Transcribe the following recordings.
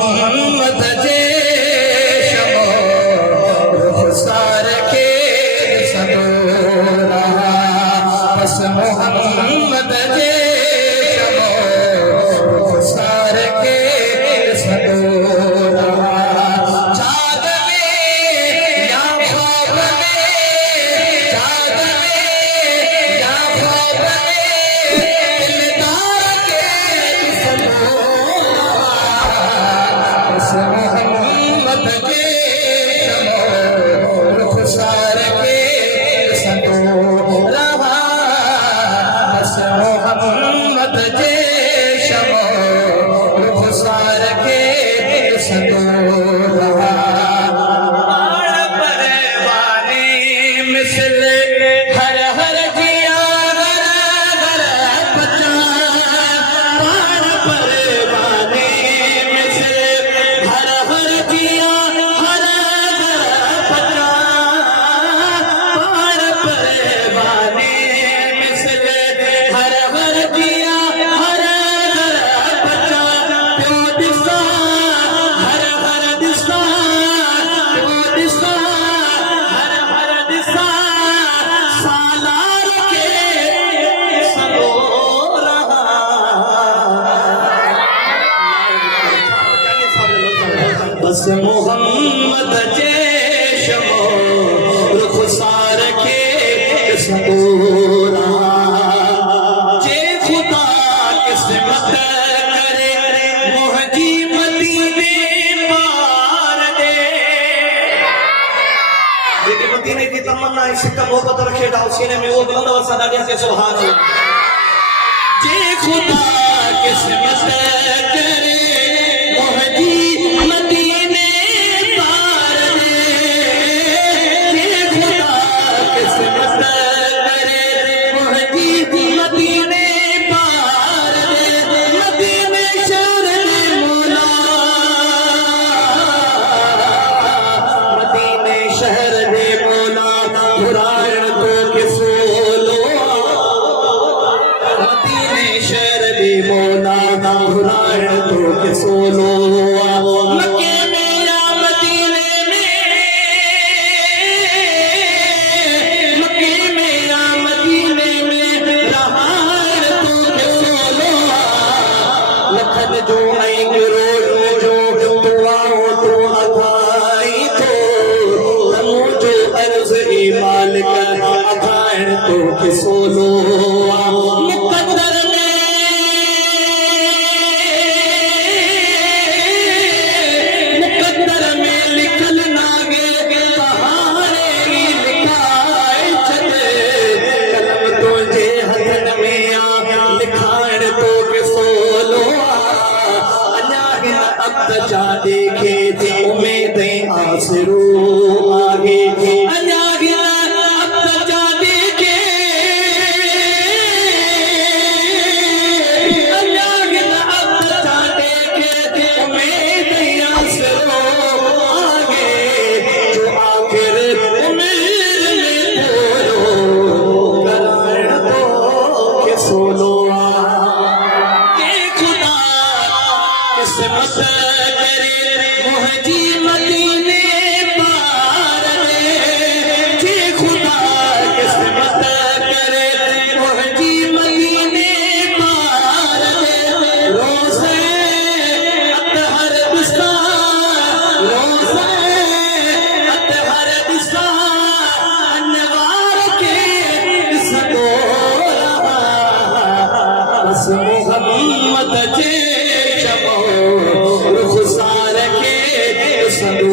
मोहम्मद जे शमो रुखसार के सदो रहा बस मोहम्मद जे शमो रुखसार के सदो रहा चाँद में या ख्वाब में चाँद में या ख्वाब में दिलदार के सदो बस मोहम्मद जे शमो रुखसार के सदो रहा बस मोहम्मद जे शमो रुखसार के सदो रहा परवाने मिसल हर हर जिया हर बचा परवाने मिसल हर हर जिया हर बचा परवाने मिसल हर हर जिया हर बचा प्यो दिसा हर हर दिसा प्यो दिसा हर दिसा सालार के सदो रहा बस मोहम्मद जे शमो रुखसार के सदो रहा जे खुदा किस्मत करे मोहजी मदीने पार दे जेके मदीने की तमन्ना इश्क मोहब्बत रखे डाल सीने में वो बुलंद आवाज़ से दाढ़ियाँ से सुभान अल्लाह जे खुदा किस्मत करे मोहजी मदीने पार दे जे खुदा किस्मत करे मोहजी मदीने पार दे मदीने शहर में मौला मदीने शहर में मौला हुरायण तो किसोलो मदीने शहर में मौला हुरायण तो किसोलो मक्के में या मदीने में मक्के में या मदीने में रहायण तो किसोलो लखन जो आई रोज़ जो दुआओं तो अथाई तो तमो जो अर्ज़ ई मालिक अथाइण तो किसोलो मुक़द्दर में लिखल नागे कहाणे लिखाए छॾे कलम तुंहिंजे हथनि में आ लिखाइण तो किसोलो अञा हिन अब्द जा देखे थी उमेद आसरू आहे अञा हिन अब्द जा देखे अञा हिन अब्द जा देखे थी उमेद आसरू आहे जो आखिर उम्र में पूरो कराइण तो किसोलो के खुदा किस्मत करे मोहजी मदीने पार दे जे खुदा किस्मत करे मोहजी मदीने पार दे रोज़े अतहर दिसा रोज़े अतहर दिसा अनवार के सदो रहा बस मोहम्मद जे शमो रुखसार के सदो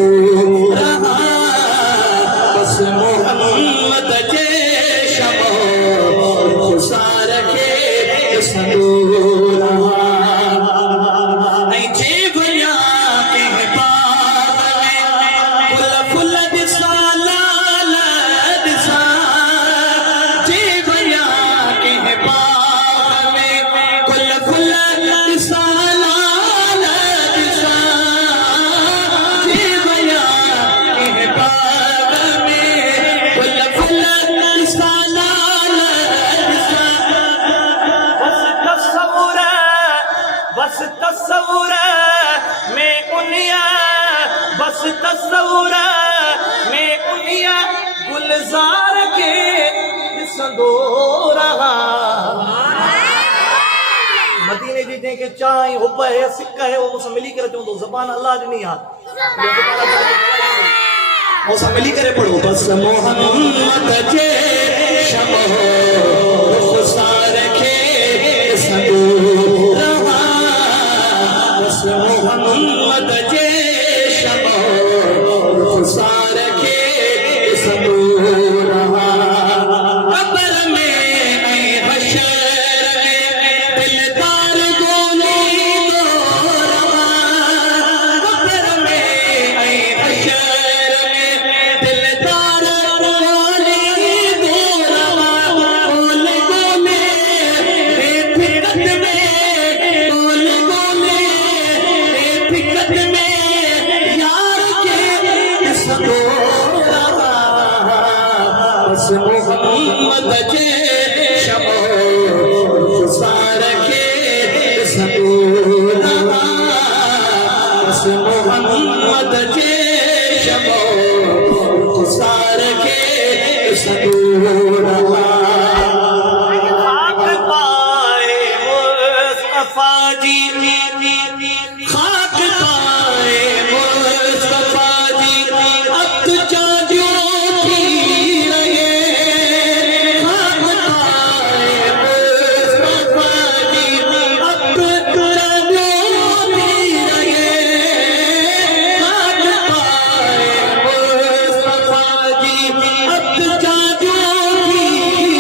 के चाय हुब है सिक है वो मुसा मिली करे चो तो ज़बान अल्लाह ॾिनी आहे मुसा मिली करे पढ़ो बस मोहम्मद जे शमो रुख़सार खे संदूर बस मोहम्मद जे शमो रुख़सार खे संदूर कब्र में ऐं हशर में दिलदार गोली दो कब्र में ऐं हशर में दिलदार गोली दो गोले गोले फिकत में गोले गोले फिकत में यार के संदूर बस मोहम्मद जे शमो रुख़सार खे संदूर बस मोहम्मद जे शमो रुख़सार खे संदूर खाक पाए मुस्तफा जी खाक पाए मुस्तफा जी अब तुझा जो थी रहे खाक पाए मुस्तफा जी अब तुझा जो थी रहे खाक पाए मुस्तफा जी अब तुझा जो थी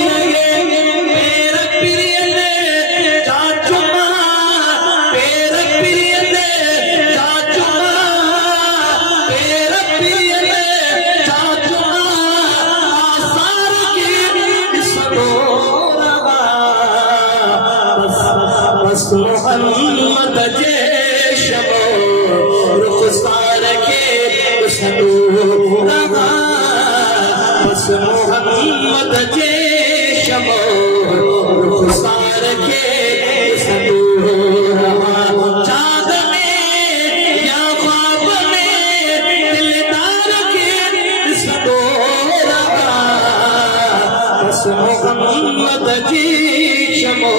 रहे मेरा प्रिय ने जा चुमा मेरा प्रिय ने जा चुमा मेरा प्रिय ने जा चुमा आसार की संदूर बस मोहम्मद जे शमो रुख़सार खे संदूर बस मोहम्मद जे शमो रुख़सार खे संदूर चाँद में या ख्वाब में दिलदार के संदूर बस मोहम्मद जी शमो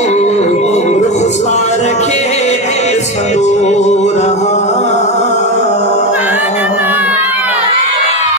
रुख़सार खे संदूर